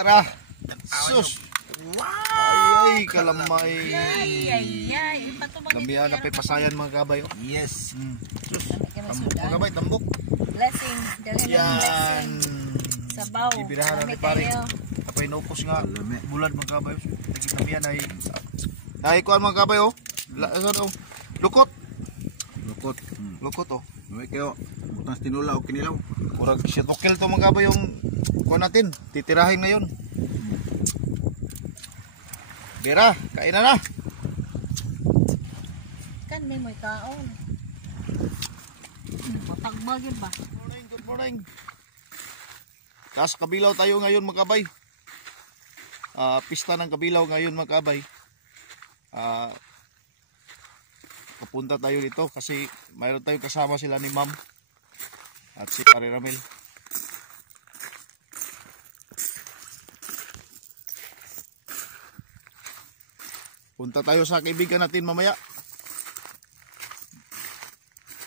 Ara. Sus. Ay, kalamay. Ay. Lamihan na pasayan mga kabay. Oh. Yes. Sus. Tambok mga kabay, tambok. Blessing. Dali na blessing. Sabaw. Ibirahan natin pare. Kapay naupos nga. Bulan mga kabay. Lamihan ay kuan mga kabay oh. Lukot. Lukot oh. May kayo. Butang tinula o kinilaw. Kurang situkil to mga kabay yung kuan natin. Titirahin ngayon. Bira, kain na. Kan may mo'y kaon. Patagbagin ba? Good morning. Taas Kabilaw tayo ngayon mga kabay. Pista ng Kabilaw ngayon mga kabay. Papunta tayo dito kasi mayroon tayong kasama sila ni Ma'am at si Pare Ramil. Punta tayo sa kaibigan natin mamaya.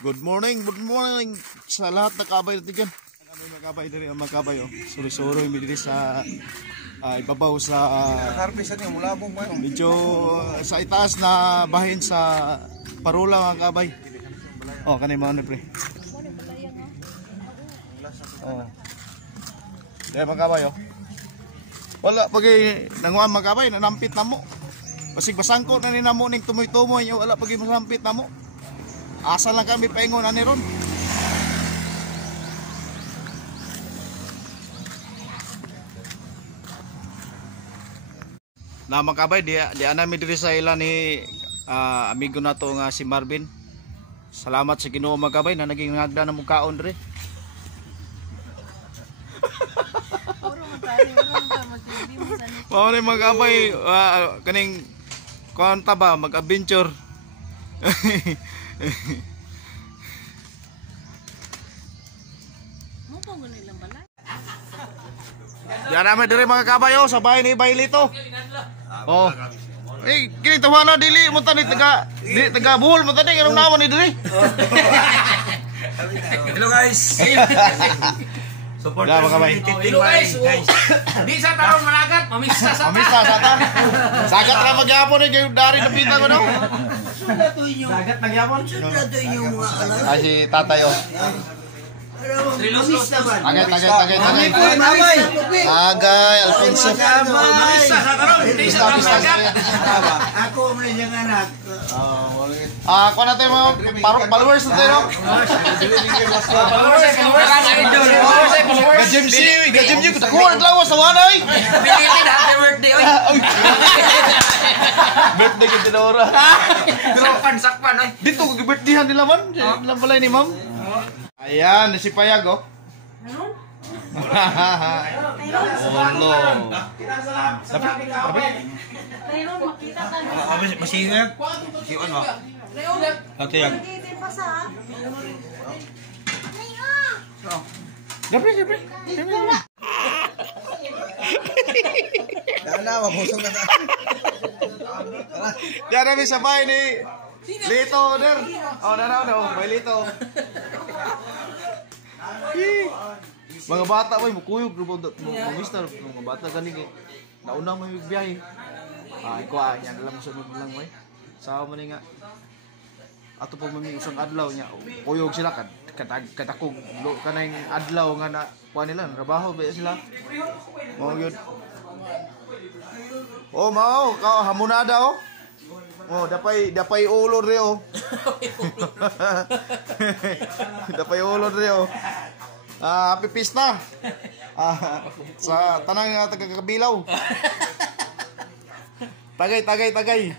Good morning sa lahat ng kabay natin dyan. Mga kabay diri, mga kabay oh. Suri-suri diri sa ibabaw sa medyo sa itaas na bahin sa Parula mga kabay. Oh, kanay mga pre. Oh. Yeah, mga kabay oh. Wala pagi nanguan mga kabay, nanampit na mo. Basig basangko na ni namo ning tumoy-tumoy nyo, wala pagi masampit na mo. Asa lang kami paingon ani ron. Na mga kabay, di anami diri sa ila ni amigo nato nga si Marvin. Salamat sa Ginoo mga kabay na naging nagda na mugkaon diri. Mao ni mga kabay kaning konta ba mag-adventure. Mo pa mo nilang balay. Diyan namin diri mga kabay oh, sa bahay ni Bailito. Oh. Kini tawana dili mo tani taga Buhol mo tani kanang naman ni diri. Hello guys. Support mga kabay. Hello guys. Di sa taon managat, mamisa sa ta. Sagat ra magyapon ni dari na pinta ko no. Sagat nagyapon. Ay si tatay oh. Agay. Agay, Alfonso. Mamisa sa taon, di sa taon sagat. Ako mo na yung anak. Ako natin mga followers natin no. Gajim ko takuha naglawas sa wanay. Belated happy birthday oy. Birthday kita na ora. Sakpan oy. Dito ko birthdayhan nila man. Ilang balay ni Ma'am. Ayan, si Payag oh. Olo. Masingat. Siwan mo. Ate yan. Siyempre. Dala, mabusog na. Diyan namin sa bahay ni Lito, der. Oh, no. May Lito. Mga bata mo, mukuyog. Mister, mga bata ganing eh. Nauna mo yung biyahe. Ikaw yan lang, sunod lang mo eh. Sawa mo nga. Ato po may usang adlaw niya. Kuyog sila, katakog. Kanang adlaw nga na, kuha nila, trabaho ba sila? Mga yun. Oh, mao, hamunada oh. Oh, dapay ulod re oh. Dapay ulod re oh. Happy pista. Sa tanang taga Kabilaw. Tagay.